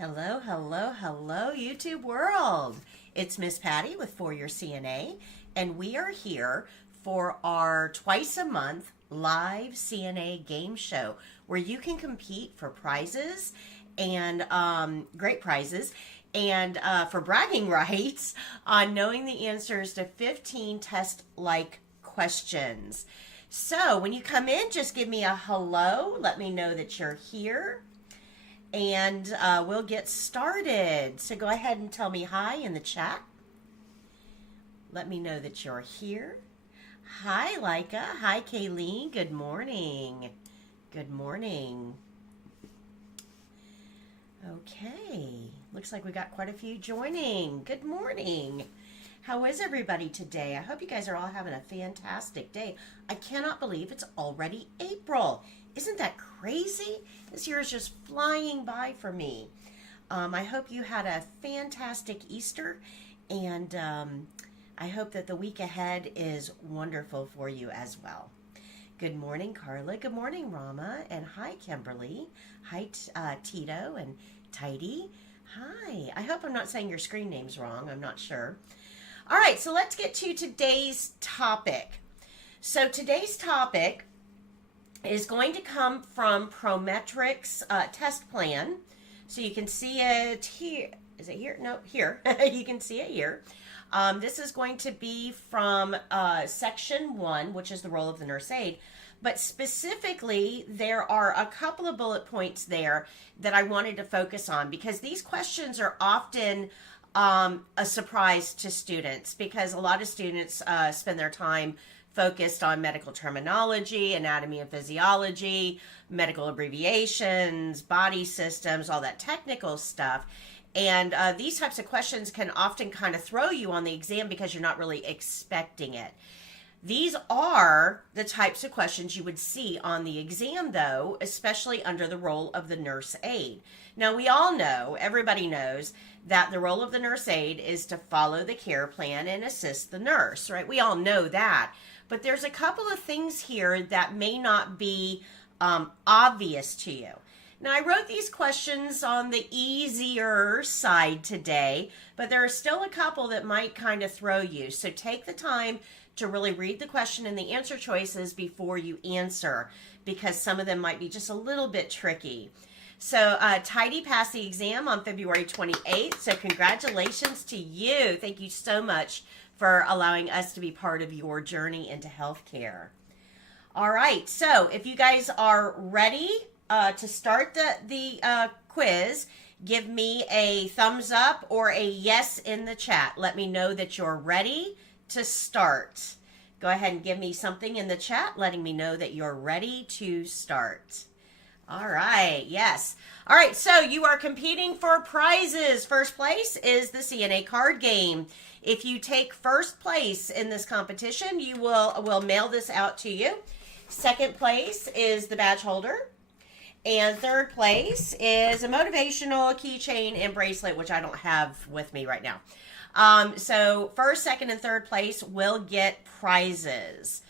Hello, hello, hello, YouTube world. It's Miss Patty with For Your CNA, and we are here for our twice a month live CNA game show where you can compete for prizes and great prizes and for bragging rights on knowing the answers to 15 test-like questions. So when you come in, just give me a hello. Let me know that you're here. And we'll get started. So go ahead and tell me hi in the chat. Let me know that you're here. Hi, Leica. Hi, Kayleen. Good morning. Good morning. Okay. Looks like we got quite a few joining. Good morning. How is everybody today? I hope you guys are all having a fantastic day. I cannot believe it's already April. Isn't that crazy? This year is just flying by for me. I hope you had a fantastic Easter, and I hope that the week ahead is wonderful for you as well. Good morning, Carla. Good morning, Rama. And hi, Kimberly. Hi, Tito and Tidy. Hi. I hope I'm not saying your screen names wrong. I'm not sure. All right, so let's get to today's topic. So today's topic is going to come from Prometric's test plan. So you can see it here. Is it here? No, here. You can see it here. This is going to be from section 1, which is the role of the nurse aide. But specifically, there are a couple of bullet points there that I wanted to focus on because these questions are often a surprise to students because a lot of students spend their time focused on medical terminology, anatomy and physiology, medical abbreviations, body systems, all that technical stuff. And these types of questions can often kind of throw you on the exam because you're not really expecting it. These are the types of questions you would see on the exam, though, especially under the role of the nurse aide. Now, we all know, everybody knows, that the role of the nurse aide is to follow the care plan and assist the nurse, right? We all know that. But there's a couple of things here that may not be obvious to you. Now, I wrote these questions on the easier side today, but there are still a couple that might kind of throw you. So take the time to really read the question and the answer choices before you answer, because some of them might be just a little bit tricky. So Tidy passed the exam on February 28th, so congratulations to you. Thank you so much for allowing us to be part of your journey into healthcare. All right, so if you guys are ready to start the quiz, give me a thumbs up or a yes in the chat. Let me know that you're ready to start. Go ahead and give me something in the chat letting me know that you're ready to start. All right, yes. All right, so you are competing for prizes. First place is the CNA card game. If you take first place in this competition, you will mail this out to you. Second place is the badge holder. And third place is a motivational keychain and bracelet, which I don't have with me right now. So first, second, and third place will get prizes.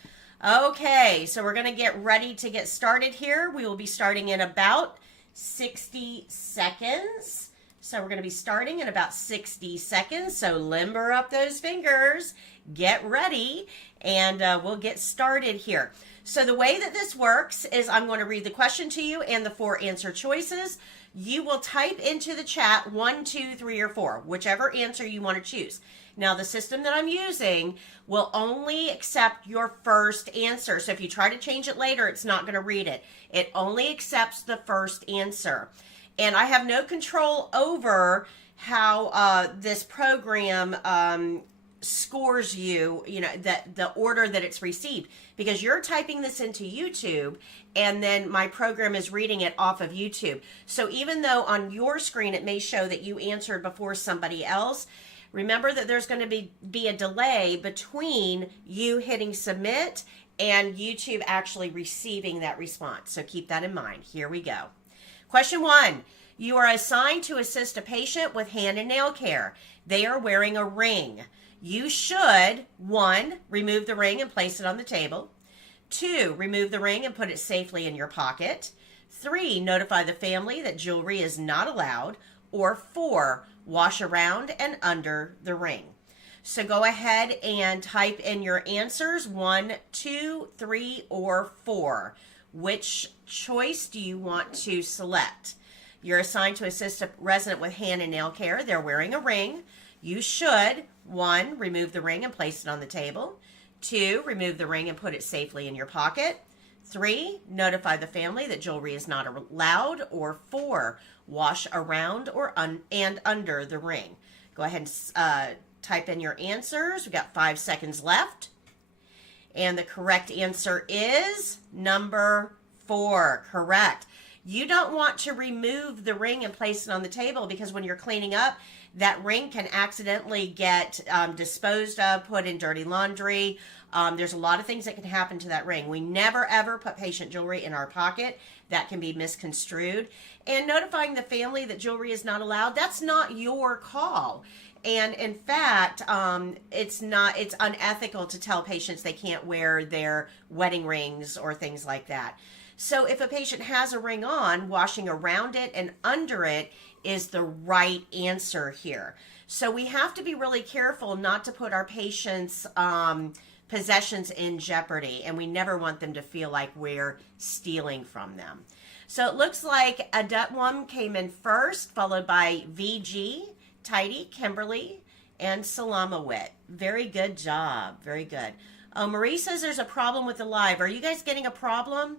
Okay, so we're going to get ready to get started here. We will be starting in about 60 seconds. So we're going to be starting in about 60 seconds. So limber up those fingers, get ready, and we'll get started here. So the way that this works is I'm going to read the question to you and the 4 answer choices. You will type into the chat 1, 2, 3, or 4, whichever answer you want to choose. Now, the system that I'm using will only accept your first answer. So if you try to change it later, it's not going to read it. It only accepts the first answer. And I have no control over how this program scores you, the order that it's received, because you're typing this into YouTube and then my program is reading it off of YouTube. So even though on your screen it may show that you answered before somebody else, remember that there's going to be a delay between you hitting submit and YouTube actually receiving that response. So keep that in mind. Here we go. Question 1. You are assigned to assist a patient with hand and nail care. They are wearing a ring. You should, 1, remove the ring and place it on the table. 2, remove the ring and put it safely in your pocket. 3, notify the family that jewelry is not allowed. or 4, wash around and under the ring. So go ahead and type in your answers, 1, 2, 3, or 4. Which choice do you want to select? You're assigned to assist a resident with hand and nail care. They're wearing a ring. You should, 1, remove the ring and place it on the table. 2, remove the ring and put it safely in your pocket. 3, notify the family that jewelry is not allowed. Or 4, wash around or and under the ring. Go ahead and type in your answers. We've got 5 seconds left. And the correct answer is number 4. Correct. You don't want to remove the ring and place it on the table because when you're cleaning up, that ring can accidentally get disposed of, put in dirty laundry. There's a lot of things that can happen to that ring. We never ever put patient jewelry in our pocket. That can be misconstrued. And notifying the family that jewelry is not allowed, that's not your call. And in fact, it's unethical to tell patients they can't wear their wedding rings or things like that. So if a patient has a ring on, washing around it and under it is the right answer here. So we have to be really careful not to put our patients' possessions in jeopardy, and we never want them to feel like we're stealing from them. So it looks like Adetwam came in first, followed by VG, Tidy, Kimberly, and Salamawit. Very good job. Very good. Oh, Marie says there's a problem with the live. Are you guys getting a problem?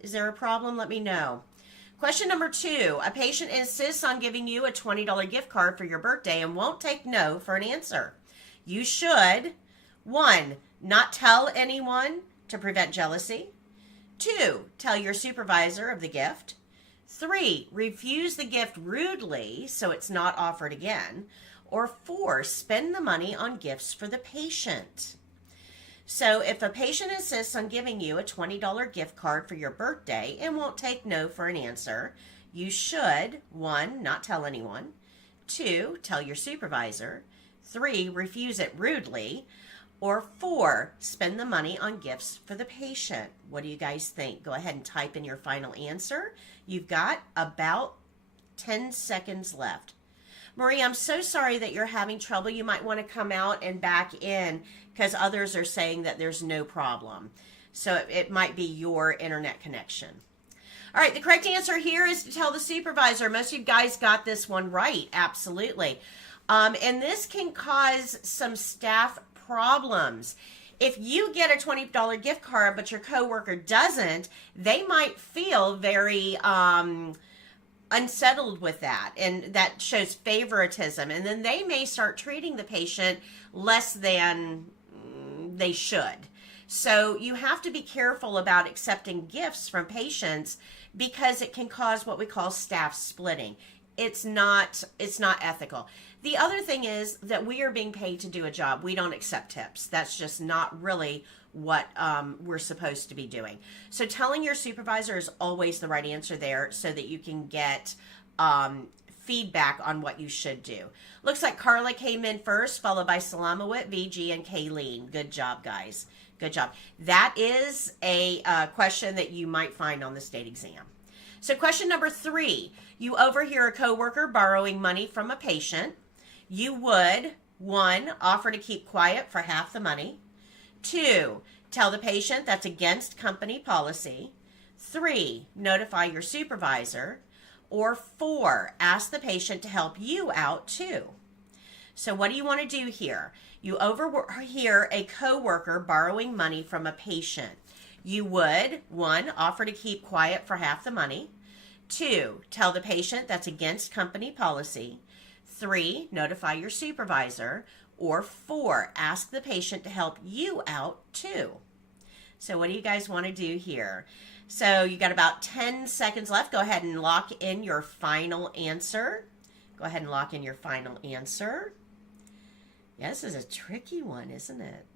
Is there a problem? Let me know. Question number 2. A patient insists on giving you a $20 gift card for your birthday and won't take no for an answer. You should, 1, not tell anyone to prevent jealousy. 2, tell your supervisor of the gift. 3, refuse the gift rudely so it's not offered again. Or 4, spend the money on gifts for the patient. So if a patient insists on giving you a $20 gift card for your birthday and won't take no for an answer, you should, 1, not tell anyone. 2, tell your supervisor. 3, refuse it rudely. Or 4, spend the money on gifts for the patient. What do you guys think? Go ahead and type in your final answer. You've got about 10 seconds left. Marie, I'm so sorry that you're having trouble. You might want to come out and back in because others are saying that there's no problem. So it might be your internet connection. All right, the correct answer here is to tell the supervisor. Most of you guys got this one right. Absolutely. And this can cause some staff problems. If you get a $20 gift card, but your coworker doesn't, they might feel very unsettled with that, and that shows favoritism, and then they may start treating the patient less than they should. So you have to be careful about accepting gifts from patients because it can cause what we call staff splitting. It's not ethical. The other thing is that we are being paid to do a job. We don't accept tips. That's just not really what we're supposed to be doing. So telling your supervisor is always the right answer there so that you can get feedback on what you should do. Looks like Carla came in first, followed by Salamawit, VG, and Kayleen. Good job, guys. Good job. That is a question that you might find on the state exam. So question number 3, you overhear a coworker borrowing money from a patient. You would, 1, offer to keep quiet for half the money. 2, tell the patient that's against company policy. 3, notify your supervisor. Or 4, ask the patient to help you out too. So what do you want to do here? You overhear a coworker borrowing money from a patient. You would, 1, offer to keep quiet for half the money. 2, tell the patient that's against company policy. 3, notify your supervisor. Or 4, ask the patient to help you out too. So what do you guys want to do here? So you got about 10 seconds left. Go ahead and lock in your final answer. Go ahead and lock in your final answer. Yeah, this is a tricky one, isn't it?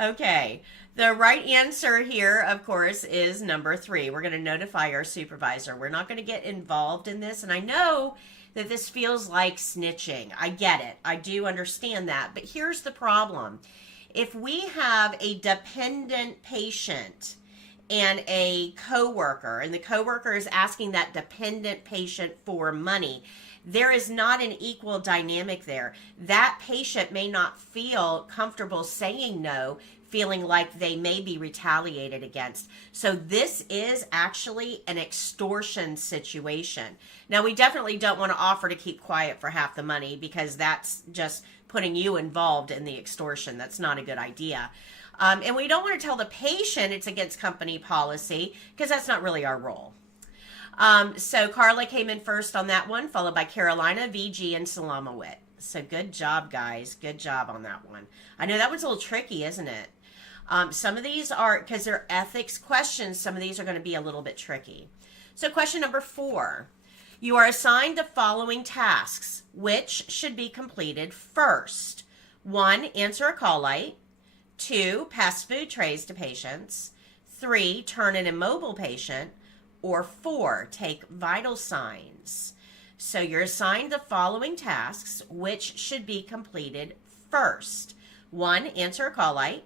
Okay, the right answer here, of course, is number 3. We're going to notify our supervisor. We're not going to get involved in this, and I know that this feels like snitching. I get it. I do understand that, but here's the problem. If we have a dependent patient and a coworker, and the coworker is asking that dependent patient for money, there is not an equal dynamic there. That patient may not feel comfortable saying no, feeling like they may be retaliated against. So this is actually an extortion situation. Now, we definitely don't want to offer to keep quiet for half the money, because that's just putting you involved in the extortion. That's not a good idea. And we don't want to tell the patient it's against company policy, because that's not really our role. So Carla came in first on that one, followed by Carolina, VG, and Salamawit. So good job, guys. Good job on that one. I know that one's a little tricky, isn't it? Some of these are, because they're ethics questions, some of these are going to be a little bit tricky. So question number 4. You are assigned the following tasks, which should be completed first. 1, answer a call light. 2, pass food trays to patients. 3, turn an immobile patient. Or 4, take vital signs. So you're assigned the following tasks, which should be completed first. 1, answer a call light.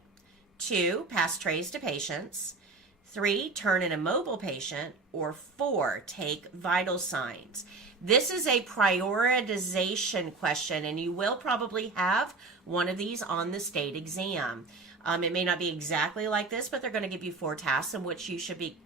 2, pass trays to patients. 3, turn an immobile patient. Or 4, take vital signs. This is a prioritization question, and you will probably have one of these on the state exam. It may not be exactly like this, but they're going to give you 4 tasks in which you should be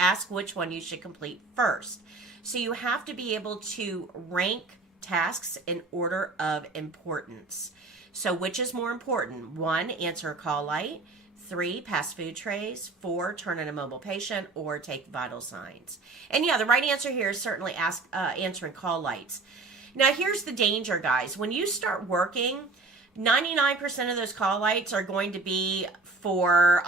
ask which one you should complete first. So you have to be able to rank tasks in order of importance. So which is more important? 1, answer a call light. 3, pass food trays. 4, turn an immobile patient, or take vital signs. And yeah, the right answer here is certainly answering call lights. Now here's the danger, guys. When you start working, 99% of those call lights are going to be for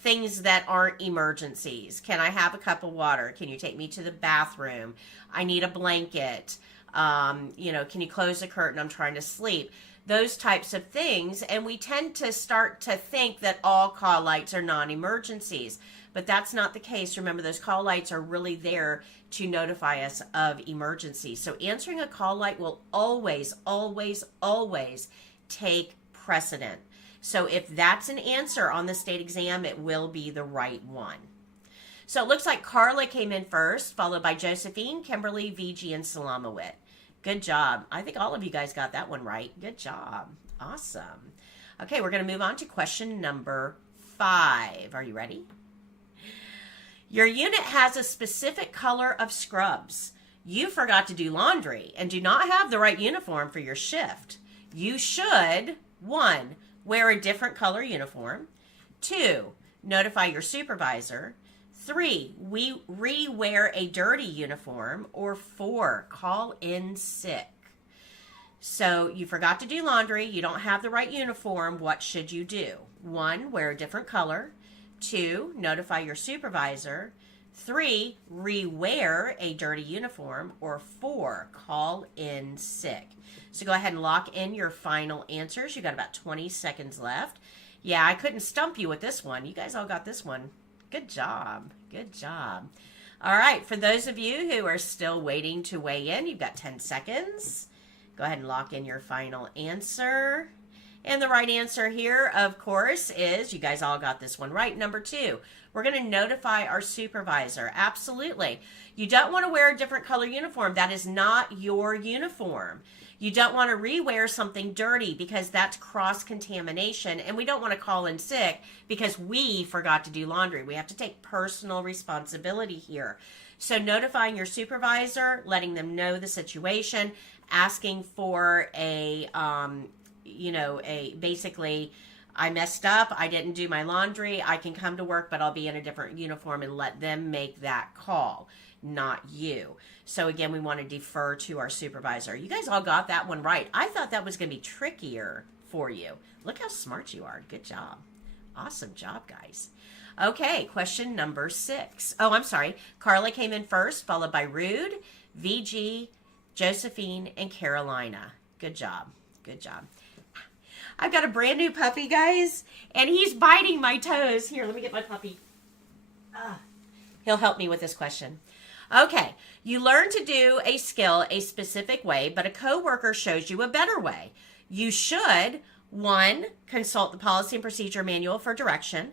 things that aren't emergencies. Can I have a cup of water? Can you take me to the bathroom? I need a blanket. Can you close the curtain? I'm trying to sleep. Those types of things. And we tend to start to think that all call lights are non-emergencies, but that's not the case. Remember, those call lights are really there to notify us of emergencies. So answering a call light will always, always, always take precedent. So if that's an answer on the state exam, it will be the right one. So it looks like Carla came in first, followed by Josephine, Kimberly, VG, and Salamawit. Good job. I think all of you guys got that one right. Good job. Awesome. Okay, we're going to move on to question number 5. Are you ready? Your unit has a specific color of scrubs. You forgot to do laundry and do not have the right uniform for your shift. You should, 1, wear a different color uniform. 2, notify your supervisor. 3, re-wear a dirty uniform. Or 4, call in sick. So you forgot to do laundry. You don't have the right uniform. What should you do? 1, wear a different color. 2, notify your supervisor. 3, re-wear a dirty uniform. Or 4, call in sick. So go ahead and lock in your final answers. You got about 20 seconds left. Yeah, I couldn't stump you with this one. You guys all got this one. Good job. Good job. All right, for those of you who are still waiting to weigh in, you've got 10 seconds. Go ahead and lock in your final answer. And the right answer here, of course, is, you guys all got this one right, number 2. We're going to notify our supervisor. Absolutely. You don't want to wear a different color uniform. That is not your uniform. You don't want to re-wear something dirty, because that's cross-contamination. And we don't want to call in sick because we forgot to do laundry. We have to take personal responsibility here. So notifying your supervisor, letting them know the situation, asking for basically, I messed up, I didn't do my laundry, I can come to work, but I'll be in a different uniform, and let them make that call, not you. So again, we want to defer to our supervisor. You guys all got that one right. I thought that was going to be trickier for you. Look how smart you are. Good job. Awesome job, guys. Okay, question number 6. Oh, I'm sorry. Carla came in first, followed by Rude, VG, Josephine, and Carolina. Good job. Good job. I've got a brand new puppy, guys, and he's biting my toes. Here, let me get my puppy. He'll help me with this question. Okay, you learn to do a skill a specific way, but a coworker shows you a better way. You should, 1, consult the policy and procedure manual for direction.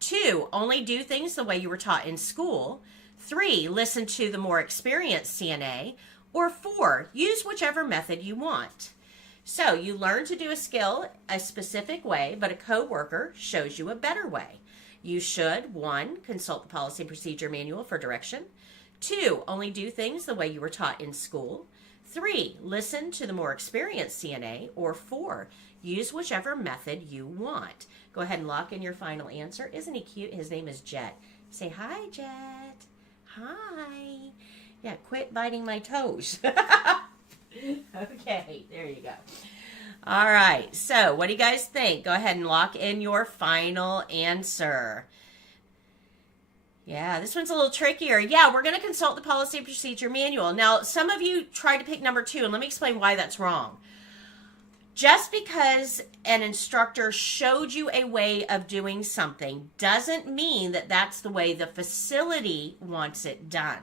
2, only do things the way you were taught in school. 3, listen to the more experienced CNA. Or 4, use whichever method you want. So you learn to do a skill a specific way, but a coworker shows you a better way. You should, 1, consult the policy and procedure manual for direction. 2, only do things the way you were taught in school. 3, listen to the more experienced CNA. Or 4, use whichever method you want. Go ahead and lock in your final answer. Isn't he cute? His name is Jet. Say hi, Jet. Hi. Yeah, quit biting my toes. Okay, there you go. All right, so what do you guys think? Go ahead and lock in your final answer. Yeah, this one's a little trickier. Yeah, we're going to consult the policy and procedure manual. Now, some of you tried to pick number 2, and let me explain why that's wrong. Just because an instructor showed you a way of doing something doesn't mean that that's the way the facility wants it done.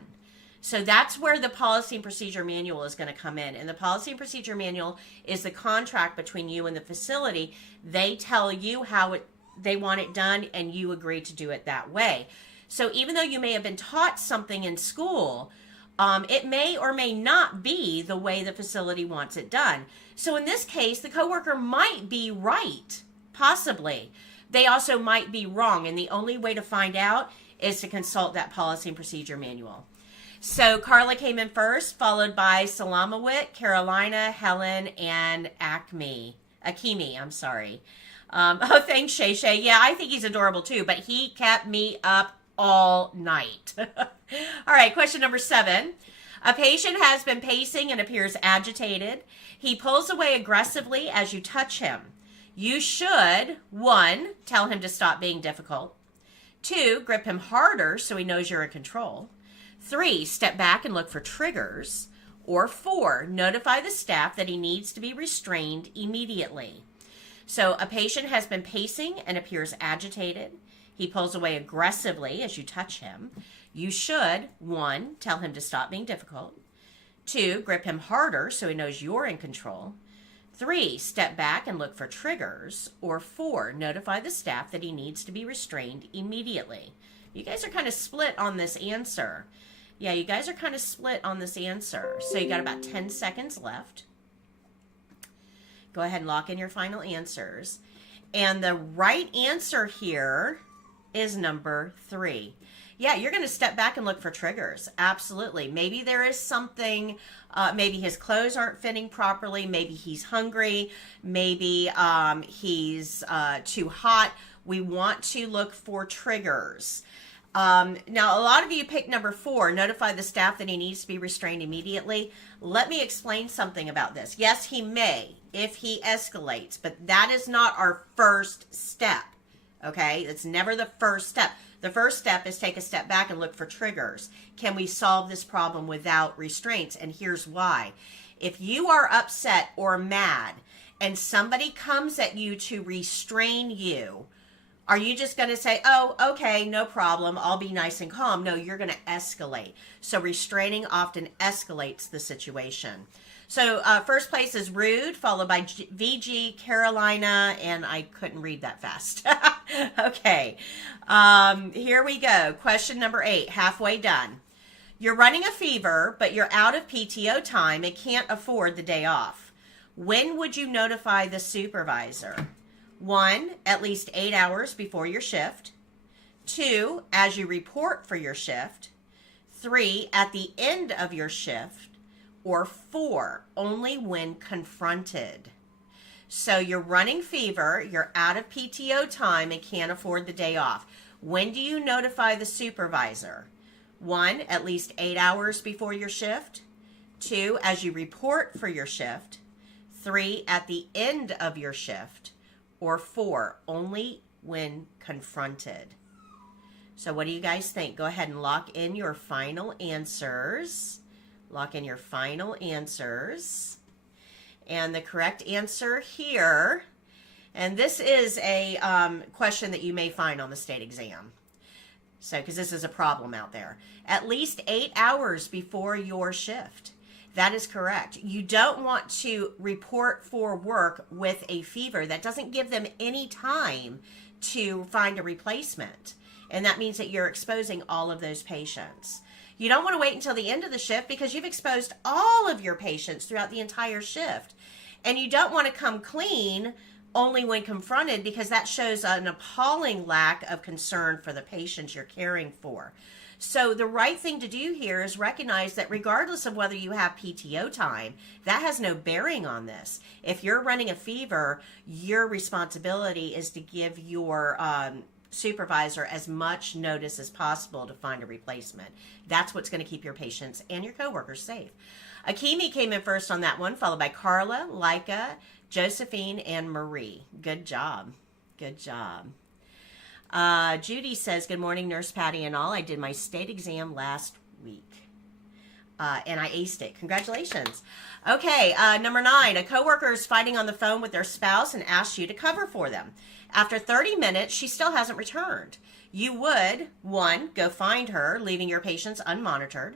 So that's where the policy and procedure manual is going to come in. And the policy and procedure manual is the contract between you and the facility. They tell you how they want it done, and you agree to do it that way. So even though you may have been taught something in school, it may or may not be the way the facility wants it done. So in this case, the coworker might be right, possibly. They also might be wrong, and the only way to find out is to consult that policy and procedure manual. So Carla came in first, followed by Salamawit, Carolina, Helen, and Akimi. I'm sorry. Oh, thanks, Shay Shay. Yeah, I think he's adorable too, but he kept me up all night. All right, question number 7. A patient has been pacing and appears agitated. He pulls away aggressively as you touch him. You should, 1, tell him to stop being difficult. 2, grip him harder so he knows you're in control. 3, step back and look for triggers. Or 4, notify the staff that he needs to be restrained immediately. So a patient has been pacing and appears agitated. He pulls away aggressively as you touch him. You should, 1, tell him to stop being difficult. 2, grip him harder so he knows you're in control. 3, step back and look for triggers. Or 4, notify the staff that he needs to be restrained immediately. You guys are kind of split on this answer. Yeah, you guys are kind of split on this answer. So you got about 10 seconds left. Go ahead and lock in your final answers. And the right answer here is number 3. Yeah, you're going to step back and look for triggers. Absolutely. Maybe there is something, maybe his clothes aren't fitting properly. Maybe he's hungry. Maybe he's too hot. We want to look for triggers. Now, a lot of you picked number 4, notify the staff that he needs to be restrained immediately. Let me explain something about this. Yes, he may if he escalates, but that is not our first step. Okay, it's never the first step. The first step is take a step back and look for triggers. Can we solve this problem without restraints? And here's why. If you are upset or mad and somebody comes at you to restrain you, are you just going to say, oh, okay, no problem, I'll be nice and calm? No, you're going to escalate. So restraining often escalates the situation. So first place is Rude, followed by VG, Carolina, and I couldn't read that fast. Okay, here we go. Question number 8, halfway done. You're running a fever, but you're out of PTO time and can't afford the day off. When would you notify the supervisor? 1, at least 8 hours before your shift. 2, as you report for your shift. 3, at the end of your shift. Or 4, only when confronted. So you're running fever, you're out of PTO time and can't afford the day off. When do you notify the supervisor? 1, at least 8 hours before your shift. 2, as you report for your shift. 3, at the end of your shift. Or 4, only when confronted. So what do you guys think? Go ahead and lock in your final answers. Lock in your final answers. And the correct answer here, and this is a question that you may find on the state exam. So, because this is a problem out there. At least 8 hours before your shift. That is correct. You don't want to report for work with a fever. That doesn't give them any time to find a replacement. And that means that you're exposing all of those patients. You don't want to wait until the end of the shift because you've exposed all of your patients throughout the entire shift. And you don't want to come clean only when confronted, because that shows an appalling lack of concern for the patients you're caring for. So the right thing to do here is recognize that regardless of whether you have PTO time, that has no bearing on this. If you're running a fever, your responsibility is to give your supervisor as much notice as possible to find a replacement. That's what's going to keep your patients and your coworkers safe. Akimi came in first on that one, followed by Carla, Leica, Josephine, and Marie. Good job. Good job. Judy says, good morning, Nurse Patty and all. I did my state exam last week. And I aced it. Congratulations. Okay, number 9. A coworker is fighting on the phone with their spouse and asks you to cover for them. After 30 minutes, she still hasn't returned. You would, 1, go find her, leaving your patients unmonitored.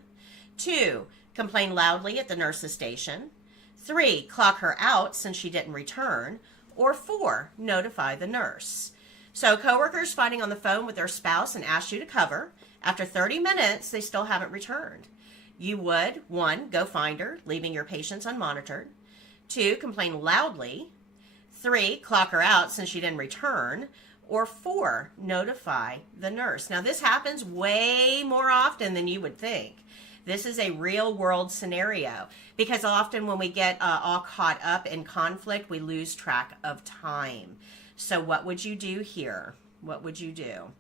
2, complain loudly at the nurse's station. 3, clock her out since she didn't return. Or 4, notify the nurse. So coworkers fighting on the phone with their spouse and ask you to cover. After 30 minutes, they still haven't returned. You would, 1, go find her, leaving your patients unmonitored. 2, complain loudly. 3, clock her out since she didn't return. Or 4, notify the nurse. Now, this happens way more often than you would think. This is a real world scenario, because often when we get all caught up in conflict, we lose track of time. So what would you do here? What would you do?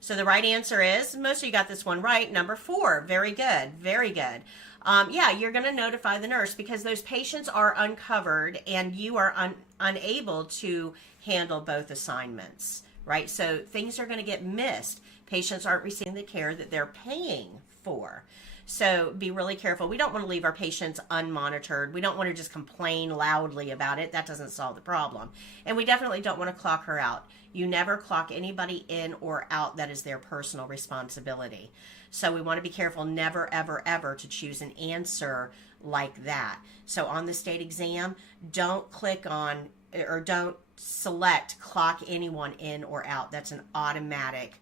So the right answer is, most of you got this one right, number 4. Very good. Very good. Yeah, you're going to notify the nurse because those patients are uncovered and you are unable to handle both assignments, right? So things are going to get missed. Patients aren't receiving the care that they're paying for. So be really careful. We don't want to leave our patients unmonitored. We don't want to just complain loudly about it. That doesn't solve the problem. And we definitely don't want to clock her out. You never clock anybody in or out. That is their personal responsibility. So we want to be careful never, ever, ever to choose an answer like that. So on the state exam, don't click on or don't select clock anyone in or out. That's an automatic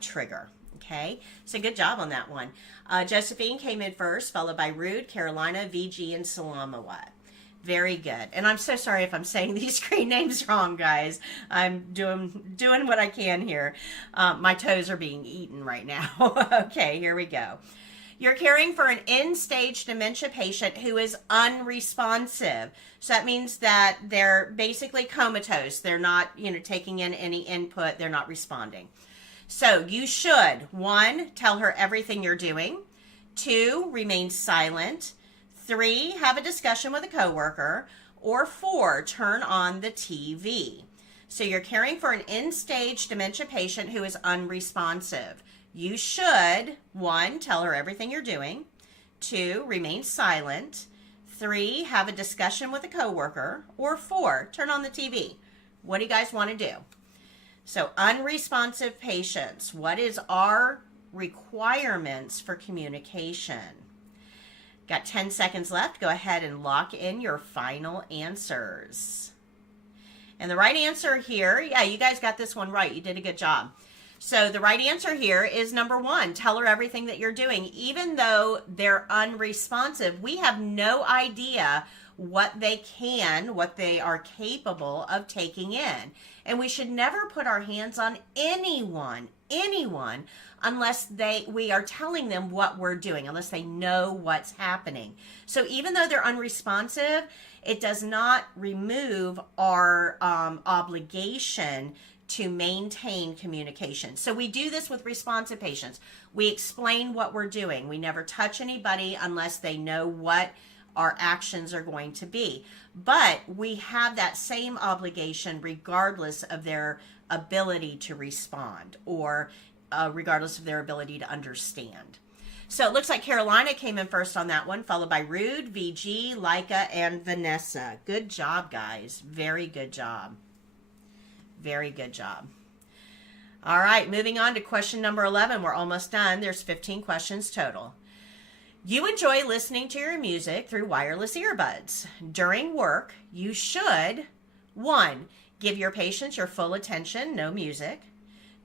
trigger. Okay, so good job on that one. Josephine came in first, followed by Rude, Carolina, VG, and Salamawat. Very good. And I'm so sorry if I'm saying these screen names wrong, guys. I'm doing what I can here. My toes are being eaten right now. Okay, here we go. You're caring for an end-stage dementia patient who is unresponsive. So that means that they're basically comatose. They're not, taking in any input. They're not responding. So you should, 1, tell her everything you're doing. 2, remain silent. 3, have a discussion with a coworker. Or 4, turn on the TV. So you're caring for an end-stage dementia patient who is unresponsive. You should, 1, tell her everything you're doing. 2, remain silent. 3, have a discussion with a coworker. Or 4, turn on the TV. What do you guys want to do? So unresponsive patients, what is our requirements for communication? Got 10 seconds left. Go ahead and lock in your final answers. And the right answer here, yeah, you guys got this one right. You did a good job. So the right answer here is number 1. Tell her everything that you're doing. Even though they're unresponsive, we have no idea what they are capable of taking in. And we should never put our hands on anyone, unless we are telling them what we're doing, unless they know what's happening. So even though they're unresponsive, it does not remove our obligation to maintain communication. So we do this with responsive patients. We explain what we're doing. We never touch anybody unless they know what our actions are going to be. But we have that same obligation regardless of their ability to respond or regardless of their ability to understand. So it looks like Carolina came in first on that one, followed by Rude, VG, Leica, and Vanessa. Good job, guys. Very good job. Very good job. All right, moving on to question number 11. We're almost done. There's 15 questions total. You enjoy listening to your music through wireless earbuds. During work, you should 1. Give your patients your full attention, no music.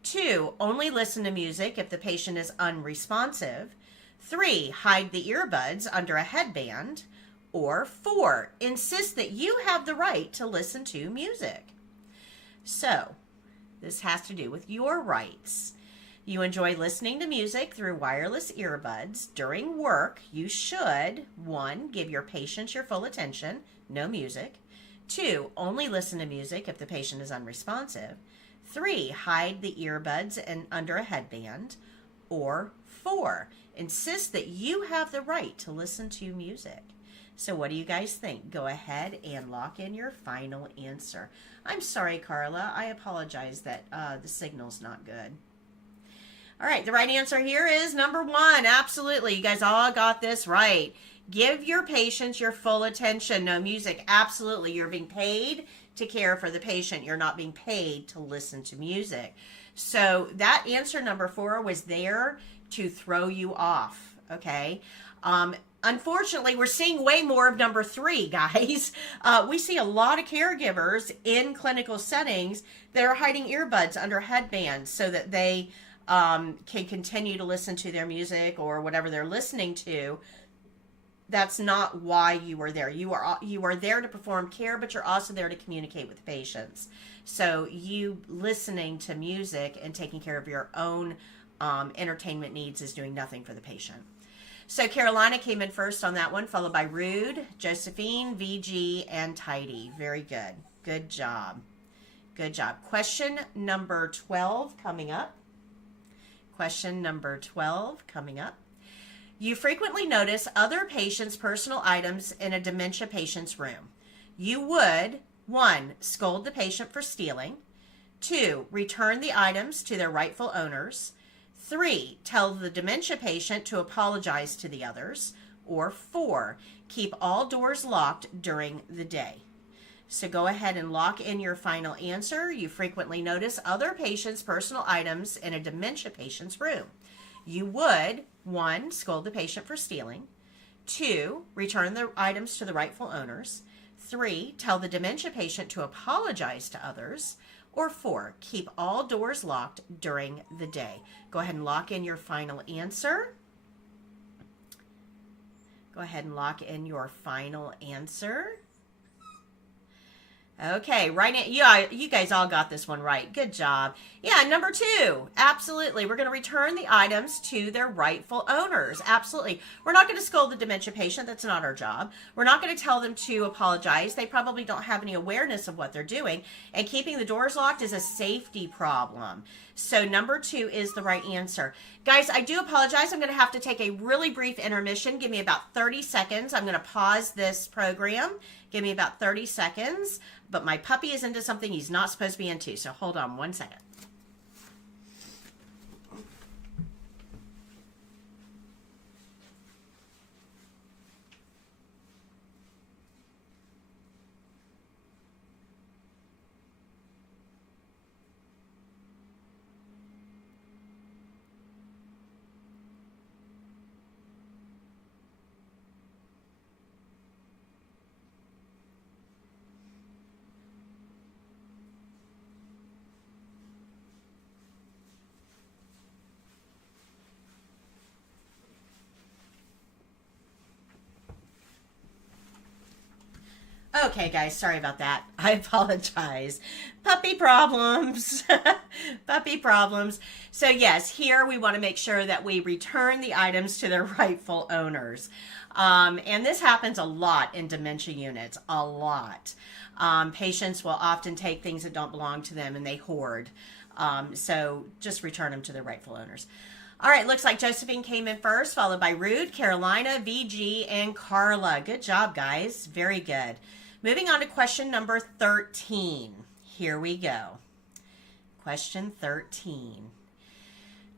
2. Only listen to music if the patient is unresponsive. 3. Hide the earbuds under a headband. Or 4. Insist that you have the right to listen to music. So, this has to do with your rights. You enjoy listening to music through wireless earbuds. During work, you should 1. Give your patients your full attention, no music. 2. Only listen to music if the patient is unresponsive. 3. Hide the earbuds under a headband. Or 4. Insist that you have the right to listen to music. So what do you guys think? Go ahead and lock in your final answer. I'm sorry, Carla. I apologize that the signal's not good. All right, the right answer here is number 1. Absolutely. You guys all got this right. Give your patients your full attention. No music. Absolutely. You're being paid to care for the patient. You're not being paid to listen to music. So that answer number 4 was there to throw you off. Okay. Unfortunately, we're seeing way more of number 3, guys. We see a lot of caregivers in clinical settings that are hiding earbuds under headbands so that they can continue to listen to their music or whatever they're listening to. That's not why you are there. You are there to perform care, but you're also there to communicate with patients. So you listening to music and taking care of your own entertainment needs is doing nothing for the patient. So Carolina came in first on that one, followed by Rude, Josephine, VG, and Tidy. Very good. Good job. Good job. Question number 12 coming up. Question number 12 coming up. You frequently notice other patients' personal items in a dementia patient's room. You would 1. Scold the patient for stealing. 2. Return the items to their rightful owners. 3. Tell the dementia patient to apologize to the others. Or 4. Keep all doors locked during the day. So go ahead and lock in your final answer. You frequently notice other patients' personal items in a dementia patient's room. You would 1. Scold the patient for stealing. 2. Return the items to the rightful owners. 3. Tell the dementia patient to apologize to others. Or 4. Keep all doors locked during the day. Go ahead and lock in your final answer. Go ahead and lock in your final answer. Okay, right. Yeah, you guys all got this one right. Good job. Yeah, number 2. Absolutely. We're going to return the items to their rightful owners. Absolutely. We're not going to scold the dementia patient. That's not our job. We're not going to tell them to apologize. They probably don't have any awareness of what they're doing. And keeping the doors locked is a safety problem. So number 2 is the right answer. Guys, I do apologize. I'm going to have to take a really brief intermission. Give me about 30 seconds. I'm going to pause this program. Give me about 30 seconds. But my puppy is into something he's not supposed to be into. So hold on 1 second. Okay, guys, sorry about that. I apologize. Puppy problems. Puppy problems. So yes, here we want to make sure that we return the items to their rightful owners. And this happens a lot in dementia units, a lot. Patients will often take things that don't belong to them and they hoard. So just return them to their rightful owners. All right, looks like Josephine came in first, followed by Rude, Carolina, VG, and Carla. Good job, guys. Very good. Moving on to question number 13. Here we go. Question 13.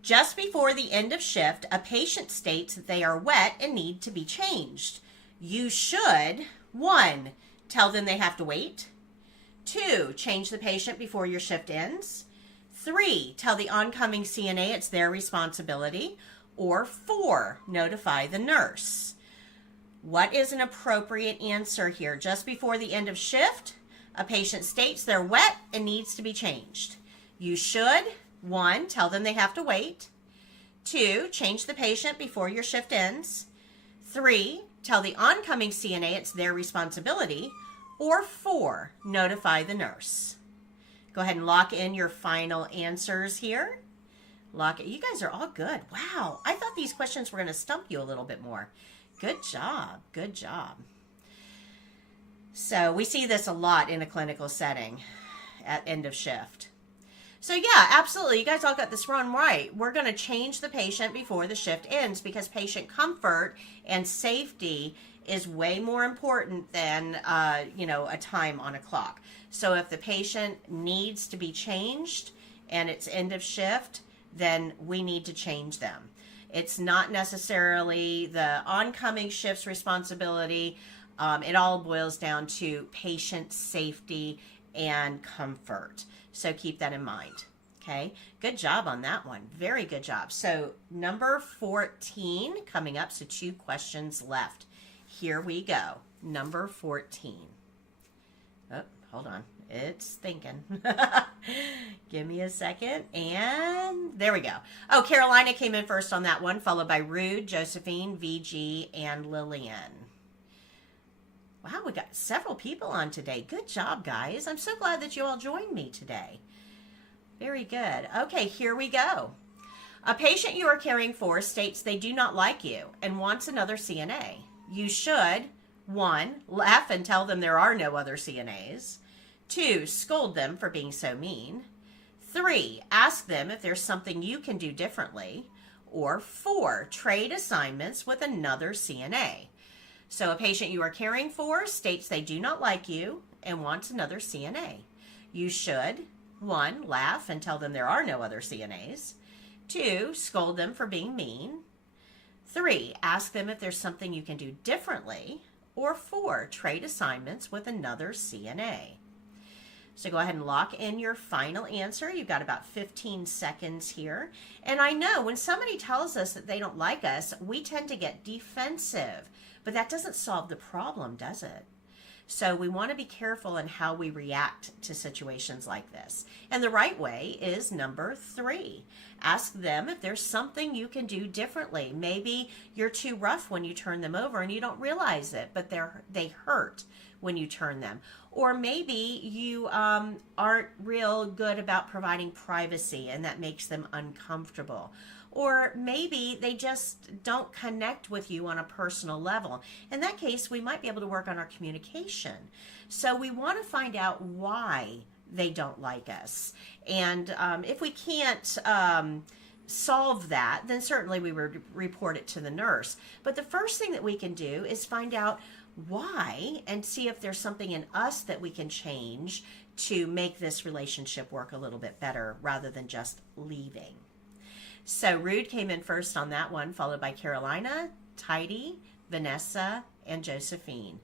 Just before the end of shift, a patient states that they are wet and need to be changed. You should, 1, tell them they have to wait. 2, change the patient before your shift ends. 3, tell the oncoming CNA it's their responsibility. or 4, notify the nurse. What is an appropriate answer here? Just before the end of shift, a patient states they're wet and needs to be changed. You should, 1, tell them they have to wait. 2, change the patient before your shift ends. 3, tell the oncoming CNA it's their responsibility. Or 4, notify the nurse. Go ahead and lock in your final answers here. Lock it. You guys are all good. Wow. I thought these questions were going to stump you a little bit more. Good job. Good job. So we see this a lot in a clinical setting at end of shift. So yeah, absolutely. You guys all got this wrong right. We're going to change the patient before the shift ends because patient comfort and safety is way more important than, a time on a clock. So if the patient needs to be changed and it's end of shift, then we need to change them. It's not necessarily the oncoming shift's responsibility. It all boils down to patient safety and comfort. So keep that in mind. Okay, good job on that one. Very good job. So number 14 coming up. So 2 questions left. Here we go. Number 14. Oh, hold on. It's thinking. Give me a second. And there we go. Oh, Carolina came in first on that one, followed by Rude, Josephine, VG, and Lillian. Wow, we got several people on today. Good job, guys. I'm so glad that you all joined me today. Very good. Okay, here we go. A patient you are caring for states they do not like you and wants another CNA. You should, 1, laugh and tell them there are no other CNAs. 2, scold them for being so mean. 3, ask them if there's something you can do differently. Or 4, trade assignments with another CNA. So a patient you are caring for states they do not like you and wants another CNA. You should, 1, laugh and tell them there are no other CNAs. 2, scold them for being mean. 3, ask them if there's something you can do differently. Or 4, trade assignments with another CNA. So go ahead and lock in your final answer. You've got about 15 seconds here. And I know when somebody tells us that they don't like us, we tend to get defensive. But that doesn't solve the problem, does it? So we want to be careful in how we react to situations like this. And the right way is number 3. Ask them if there's something you can do differently. Maybe you're too rough when you turn them over and you don't realize it, but they hurt when you turn them. Or maybe you aren't real good about providing privacy and that makes them uncomfortable. Or maybe they just don't connect with you on a personal level. In that case, we might be able to work on our communication. So we want to find out why they don't like us. And if we can't solve that, then certainly we would report it to the nurse. But the first thing that we can do is find out why and see if there's something in us that we can change to make this relationship work a little bit better rather than just leaving. So Rude came in first on that one, followed by Carolina, Tidy, Vanessa, and Josephine.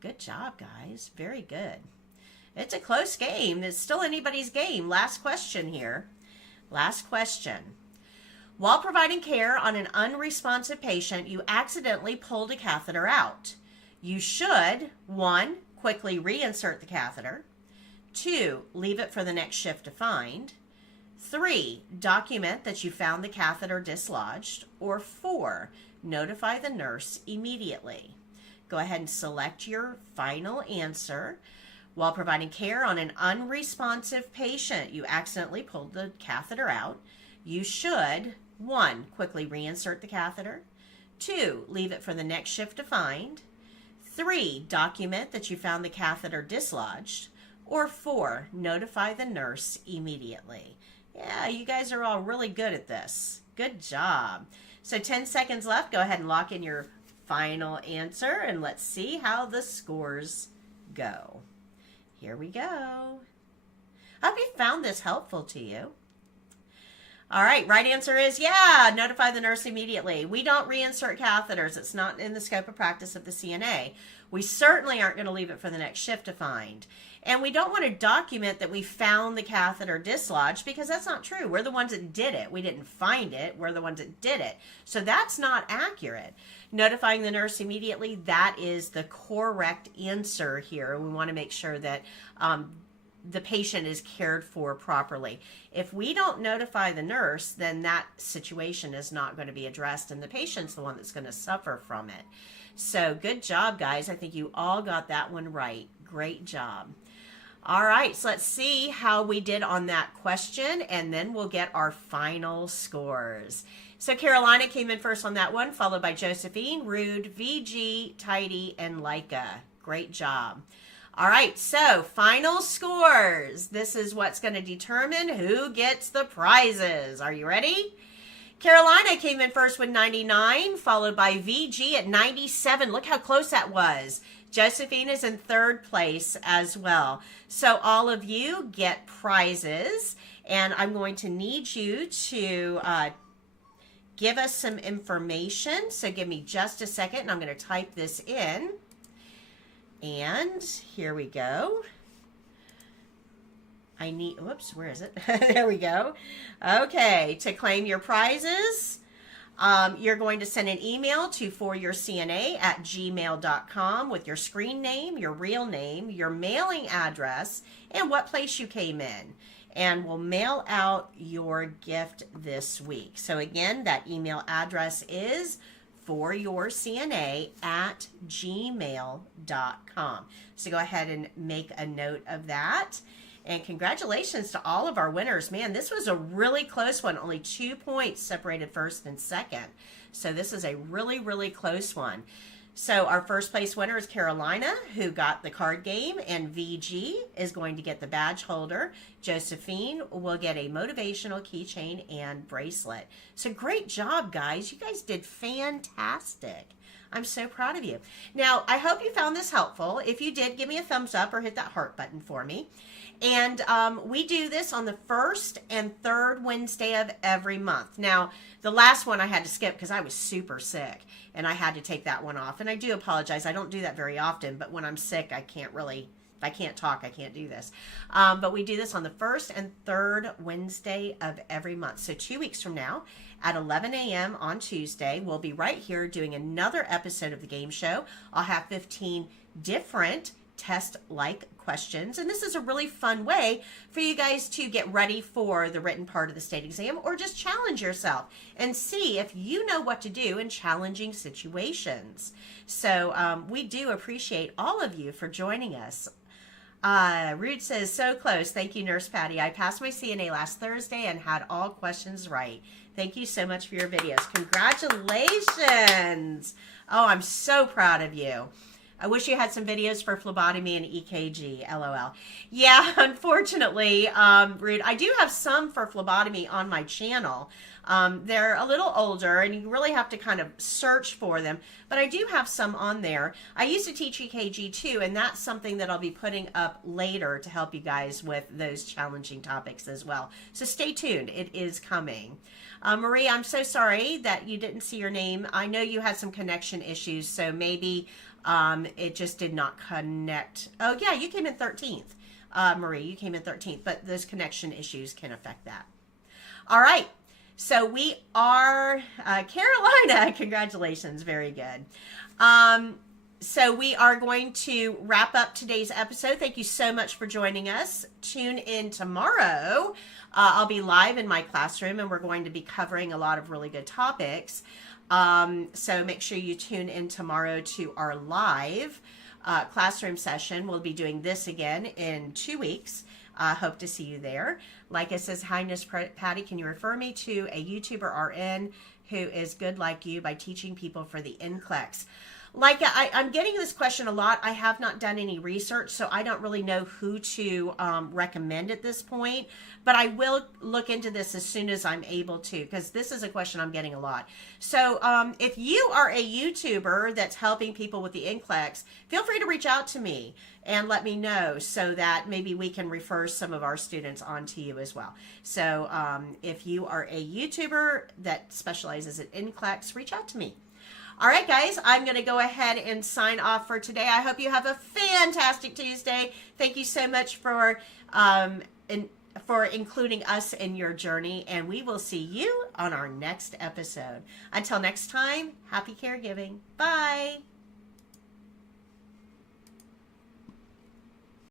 Good job, guys. Very good. It's a close game. It's still anybody's game. Last question here. Last question. While providing care on an unresponsive patient, you accidentally pulled a catheter out. You should, 1, quickly reinsert the catheter. 2, leave it for the next shift to find. 3, document that you found the catheter dislodged. Or 4, notify the nurse immediately. Go ahead and select your final answer. While providing care on an unresponsive patient, you accidentally pulled the catheter out. You should, 1, quickly reinsert the catheter. 2, leave it for the next shift to find. 3, document that you found the catheter dislodged. Or 4, notify the nurse immediately. Yeah, you guys are all really good at this. Good job. So 10 seconds left. Go ahead and lock in your final answer and let's see how the scores go. Here we go. I hope you found this helpful to you. All right, right answer is yeah, notify the nurse immediately. We don't reinsert catheters. It's not in the scope of practice of the CNA. We certainly aren't going to leave it for the next shift to find. And we don't want to document that we found the catheter dislodged, because that's not true. We're the ones that did it. We didn't find it. We're the ones that did it. So that's not accurate. Notifying the nurse immediately, that is the correct answer here. We want to make sure that the patient is cared for properly. If we don't notify the nurse, then that situation is not going to be addressed, and the patient's the one that's going to suffer from it. So good job, guys. I think you all got that one right. Great job. All right, so let's see how we did on that question, and then we'll get our final scores. So Carolina came in first on that one, followed by Josephine, Rude, VG, Tidy, and Leica. Great job. All right, so final scores. This is what's going to determine who gets the prizes. Are you ready? Carolina came in first with 99, followed by VG at 97. Look how close that was. Josephine is in third place as well. So all of you get prizes, and I'm going to need you to give us some information. So give me just a second, and I'm going to type this in. And here we go. I need, whoops, where is it? There we go. Okay, to claim your prizes, you're going to send an email to foryourcna@gmail.com with your screen name, your real name, your mailing address, and what place you came in. And we'll mail out your gift this week. So again, that email address is foryourcna@gmail.com. So go ahead and make a note of that. And congratulations to all of our winners. Man, this was a really close one. Only 2 points separated first and second. So this is a really, really close one. So our first place winner is Carolina, who got the card game, and VG is going to get the badge holder. Josephine will get a motivational keychain and bracelet. So great job, guys. You guys did fantastic. I'm so proud of you. Now, I hope you found this helpful. If you did, give me a thumbs up or hit that heart button for me. And we do this on the first and third Wednesday of every month. Now, the last one I had to skip because I was super sick, and I had to take that one off. And I do apologize. I don't do that very often, but when I'm sick, I can't talk, I can't do this. But we do this on the first and third Wednesday of every month. So 2 weeks from now at 11 a.m. on Tuesday, we'll be right here doing another episode of the game show. I'll have 15 different test-like questions, and this is a really fun way for you guys to get ready for the written part of the state exam, or just challenge yourself and see if you know what to do in challenging situations. So we do appreciate all of you for joining us. Rude says, so close. Thank you, Nurse Patty. I passed my CNA last Thursday and had all questions right. Thank you so much for your videos. Congratulations. Oh, I'm so proud of you. I wish you had some videos for phlebotomy and EKG, LOL. Yeah, unfortunately, Rude, I do have some for phlebotomy on my channel. They're a little older, and you really have to kind of search for them, but I do have some on there. I used to teach EKG too, and that's something that I'll be putting up later to help you guys with those challenging topics as well. So stay tuned. It is coming. Marie, I'm so sorry that you didn't see your name. I know you had some connection issues, so maybe it just did not connect. Oh yeah, you came in 13th. Marie, you came in 13th, but those connection issues can affect that. All right. So we are, Carolina, congratulations, very good. So we are going to wrap up today's episode. Thank you so much for joining us. Tune in tomorrow. I'll be live in my classroom, and we're going to be covering a lot of really good topics. So make sure you tune in tomorrow to our live classroom session. We'll be doing this again in 2 weeks. Hope to see you there. Leica says, hi, Miss Patty, can you refer me to a YouTuber RN who is good like you by teaching people for the NCLEX? Like I'm getting this question a lot. I have not done any research, so I don't really know who to recommend at this point. But I will look into this as soon as I'm able to, because this is a question I'm getting a lot. So if you are a YouTuber that's helping people with the NCLEX, feel free to reach out to me and let me know so that maybe we can refer some of our students onto you as well. So if you are a YouTuber that specializes in NCLEX, reach out to me. All right, guys, I'm going to go ahead and sign off for today. I hope you have a fantastic Tuesday. Thank you so much for including us in your journey, and we will see you on our next episode. Until next time, happy caregiving. Bye.